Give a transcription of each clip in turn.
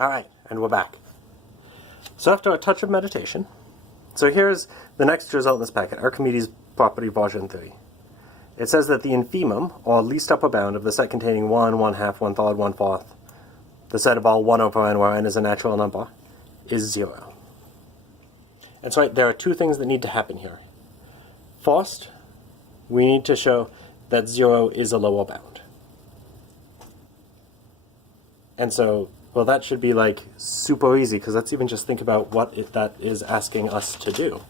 Alright, and we're back. So after a touch of meditation, so here's the next result in this packet, Archimedes property version 3. It says that the infimum, or least upper bound, of the set containing 1, 1/2, 1/3, 1/4, the set of all 1 over n where n is a natural number, is 0. And so there are two things that need to happen here. First, we need to show that 0 is a lower bound. And so, well, that should be like super easy, because let's even just think about what that is asking us to do.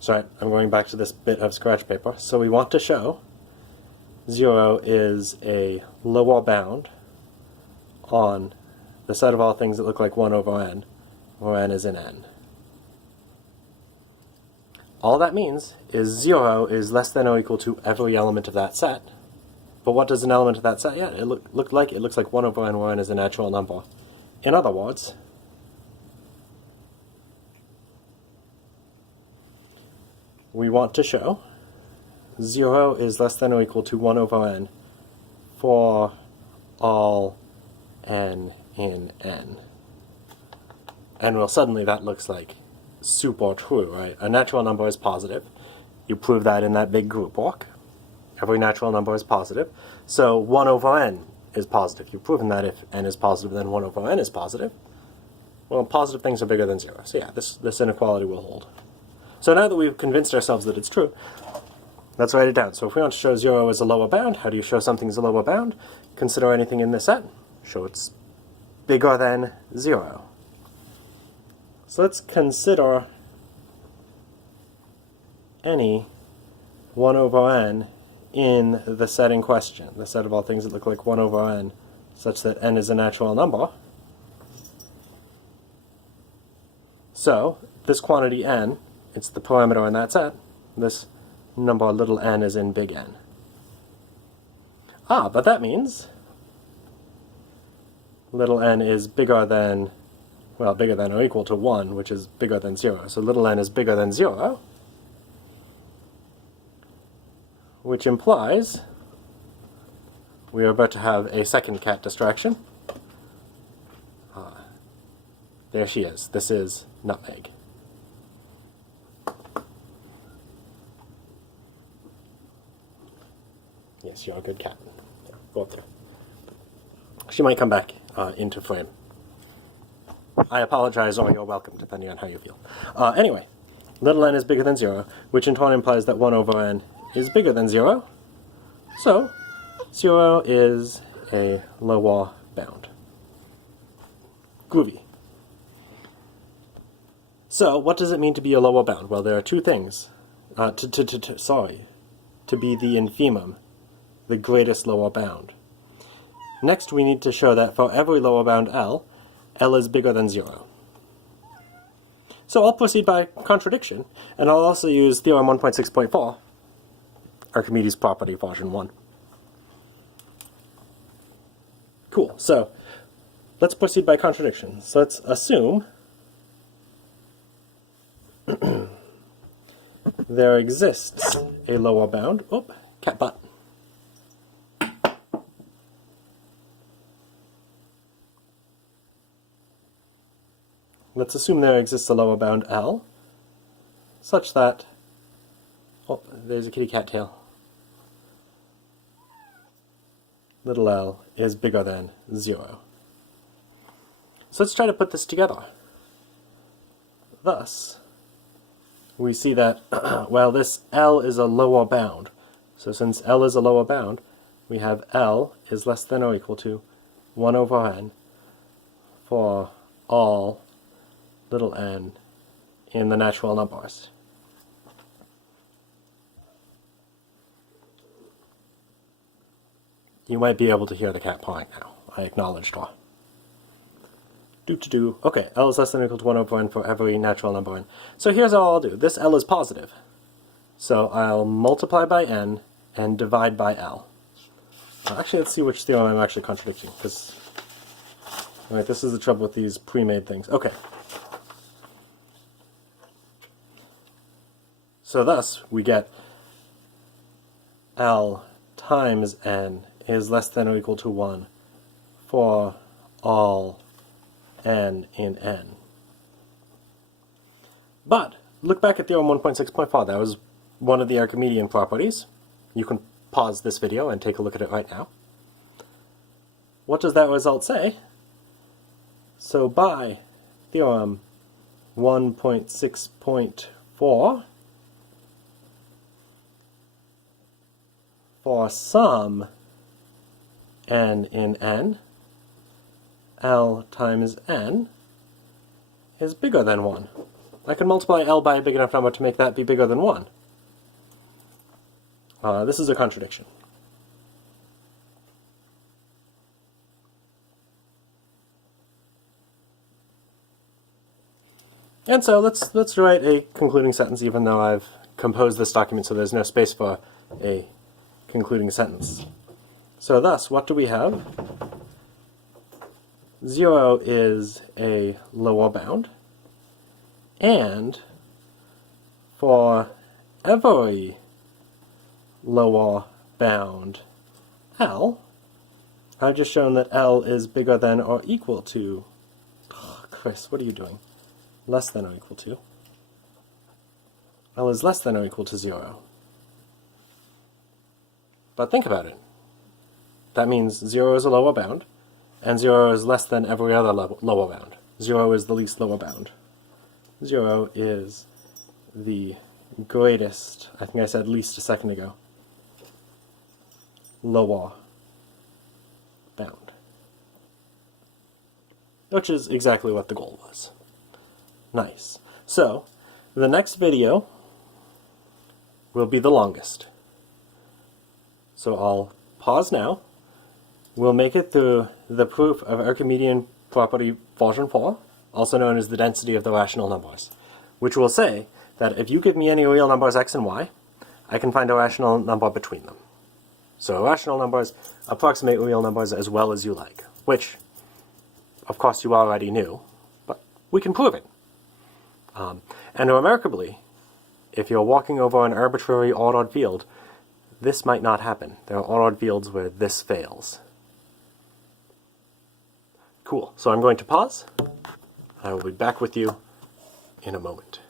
So I'm going back to this bit of scratch paper. So we want to show 0 is a lower bound on the set of all things that look like 1 over n, where n is in n. All that means is 0 is less than or equal to every element of that set. But what does an element of that set? Yeah, it looks like 1 over n where n is a natural number. In other words, we want to show 0 is less than or equal to 1 over n for all n in n. And well, suddenly that looks like super true, right? A natural number is positive. You prove that in that big group walk. Every natural number is positive. So 1 over n is positive. You've proven that if n is positive, then 1 over n is positive. Well, positive things are bigger than 0. So yeah, this inequality will hold. So now that we've convinced ourselves that it's true, let's write it down. So if we want to show 0 is a lower bound, how do you show something is a lower bound? Consider anything in this set. Show it's bigger than 0. So let's consider any 1 over n in the set in question, the set of all things that look like 1 over n, such that n is a natural number. So this quantity n, it's the parameter in that set. This number little n is in big N. But that means little n is bigger than, well, bigger than or equal to 1, which is bigger than 0. So little n is bigger than 0, which implies we are about to have a second cat distraction. There she is. This is Nutmeg. Yes, you're a good cat. Yeah, go up there. She might come back into frame. I apologize, or you're welcome, depending on how you feel. Anyway, little n is bigger than 0, which in turn implies that 1 over n is bigger than 0. So 0 is a lower bound. Groovy. So what does it mean to be a lower bound? Well, there are two things. To be the infimum, the greatest lower bound. Next, we need to show that for every lower bound L is bigger than 0. So I'll proceed by contradiction, and I'll also use theorem 1.6.4, Archimedes property version 1. Cool, so let's proceed by contradiction. So let's assume there exists a lower bound. Oh, cat butt. Let's assume there exists a lower bound L, such that, oh, there's a kitty cat tail. Little l is bigger than 0. So let's try to put this together. Thus, we see that, well, this L is a lower bound. So since L is a lower bound, we have L is less than or equal to 1 over n for all little n in the natural numbers. You might be able to hear the cat pawing now. I acknowledged her. Okay, L is less than or equal to 1 over n for every natural number n. So here's all I'll do. This L is positive. So I'll multiply by n and divide by L. Actually, let's see which theorem I'm actually contradicting, because right, this is the trouble with these pre-made things. Okay. So thus, we get L times n is less than or equal to 1 for all n in n. But look back at theorem 1.6.4. That was one of the Archimedean properties. You can pause this video and take a look at it right now. What does that result say? So by theorem 1.6.4, for some n in n, L times n is bigger than 1. I can multiply L by a big enough number to make that be bigger than 1. This is a contradiction. And so let's write a concluding sentence, even though I've composed this document so there's no space for a concluding sentence. So thus, what do we have? 0 is a lower bound, and for every lower bound L, I've just shown that L is bigger than or equal to, Chris, what are you doing? Less than or equal to. L is less than or equal to 0. But think about it. That means 0 is a lower bound, and 0 is less than every other lower bound. 0 is the least lower bound. 0 is the greatest, I think I said least a second ago, lower bound. Which is exactly what the goal was. Nice. So, the next video will be the longest. So I'll pause now. We'll make it through the proof of Archimedean property version 4, also known as the density of the rational numbers, which will say that if you give me any real numbers x and y, I can find a rational number between them. So rational numbers approximate real numbers as well as you like, which, of course, you already knew, but we can prove it. And remarkably, if you're walking over an arbitrary ordered field, this might not happen. There are ordered fields where this fails. Cool. So I'm going to pause. I will be back with you in a moment.